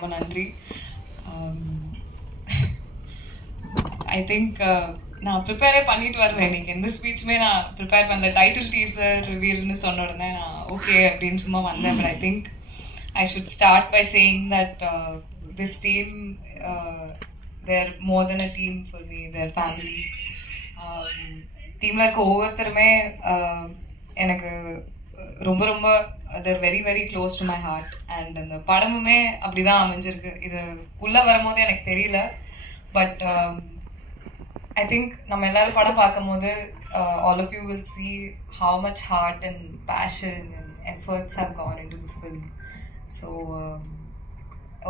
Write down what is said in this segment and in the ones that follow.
ரொம்ப நன்றி. I think நான் ப்ரிப்பேரே பண்ணிட்டு வரல. இன்னைக்கு எந்த ஸ்பீச்சுமே நான் ப்ரிப்பேர் பண்ணல. டைட்டில் டீசர் ரிவீல்னு சொன்ன உடனே நான் ஓகே அப்படின்னு சும்மா வந்தேன். But I think I should start by saying that this team they're more than a team for me, they're family. டீமில் இருக்க ஒவ்வொருத்தருமே எனக்கு ரொம்ப ரொம்ப they're very very close to my heart. And அந்த படமுமே அப்படிதான் அமைஞ்சிருக்கு. இது உள்ளே வரும்போது எனக்கு தெரியல. பட் I think நம்ம எல்லாரும் படம் பார்க்கும்போது all of you will see how much heart and passion and efforts have gone into this film. So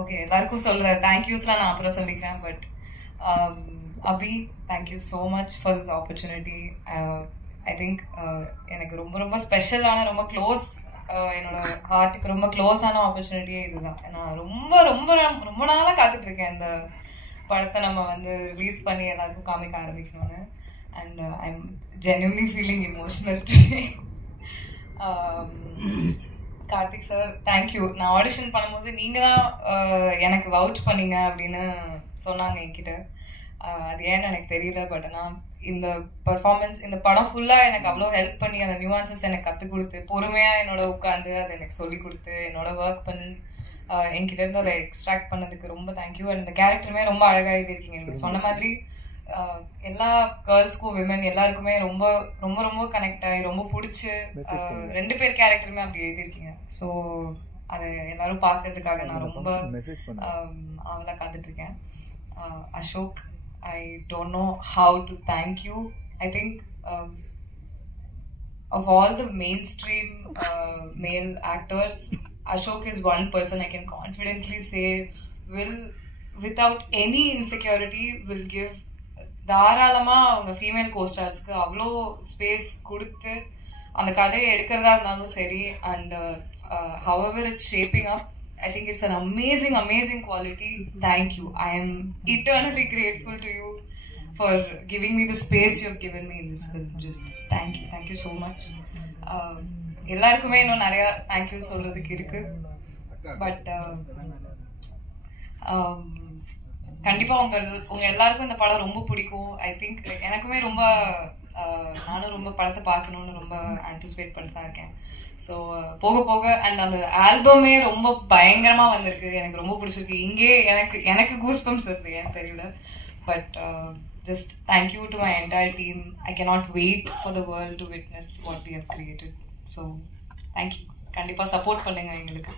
okay, எல்லாருக்கும் சொல்ற தேங்க்யூஸ்லாம் நான் அப்புறம் சொல்லிக்கிறேன். But Abhi, thank you so much for this opportunity. I think எனக்கு ரொம்ப ரொம்ப ஸ்பெஷலான, ரொம்ப க்ளோஸ், என்னோட ஹார்ட்டுக்கு ரொம்ப க்ளோஸான ஆப்பர்ச்சுனிட்டியே இதுதான். நான் ரொம்ப ரொம்ப ரொம்ப நாளாக காத்துட்ருக்கேன் இந்த படத்தை நம்ம வந்து ரிலீஸ் பண்ணி எல்லாருக்கும் காமிக்க ஆரம்பிக்கணும்னு. And I am genuinely feeling emotional today. Karthik sir, thank you. நான் ஆடிஷன் பண்ணும்போது நீங்கள் தான் எனக்கு வவுச் பண்ணீங்க அப்படின்னு சொன்னாங்க என்கிட்ட. அது ஏன்னு எனக்கு தெரியல. பட் ஆனால் இந்த பர்ஃபார்மன்ஸ், இந்த படம் ஃபுல்லாக எனக்கு அவ்வளோ ஹெல்ப் பண்ணி அந்த நியூவான்சஸ் எனக்கு கற்றுக் கொடுத்து, பொறுமையாக என்னோட உட்காந்து அதை எனக்கு சொல்லி கொடுத்து, என்னோட ஒர்க் பண்ணி என்கிட்ட இருந்து அதை எக்ஸ்ட்ராக்ட் பண்ணதுக்கு ரொம்ப தேங்க்யூ. அண்ட் இந்த கேரக்டருமே ரொம்ப அழகாக எழுதியிருக்கீங்க. நீங்கள் சொன்ன மாதிரி எல்லா கேர்ள்ஸ்க்கும், விமன் எல்லாருக்குமே ரொம்ப ரொம்ப ரொம்ப கனெக்ட் ஆகி ரொம்ப பிடிச்சி 2 பேர் கேரக்டருமே அப்படி எழுதியிருக்கீங்க. ஸோ அதை எல்லாரும் பார்க்கறதுக்காக நான் ரொம்ப அவளை காத்துட்ருக்கேன். Ashok, I don't know how to thank you. I think of all the mainstream male actors, Ashok is one person I can confidently say will, without any insecurity, will give தாராளமா அவங்க ஃபீமேல் கோஸ்டார்ஸ்க்கு அவ்வளோ ஸ்பேஸ் கொடுத்து அந்த கதையை எடுக்கிறதா இருந்தாலும் சரி. And however it's shaping up, I think it's an amazing amazing quality. Thank you. I am eternally grateful to you for giving me the space you have given me in this film. Just thank you so much. எல்லாருக்குமே இன்னும் நிறையா thank you சொல்கிறதுக்கு இருக்குது. But கண்டிப்பாக உங்கள் எல்லாருக்கும் இந்த படம் ரொம்ப பிடிக்கும். ஐ திங்க் எனக்குமே ரொம்ப, நானும் ரொம்ப படத்தை பார்க்கணுன்னு ரொம்ப ஆன்டிசிபேட் பண்ணிட்டு தான் இருக்கேன். ஸோ போக போக அண்ட் அந்த ஆல்பமே ரொம்ப பயங்கரமாக வந்திருக்கு. எனக்கு ரொம்ப பிடிச்சிருக்கு. இங்கே எனக்கு கூஸ் பம்ப்ஸ் வருது, ஏன் தெரியல. But just thank you to my entire team. I cannot wait for the world to witness what we have created. So thank you. கண்டிப்பாக சப்போர்ட் பண்ணுங்க எங்களுக்கு.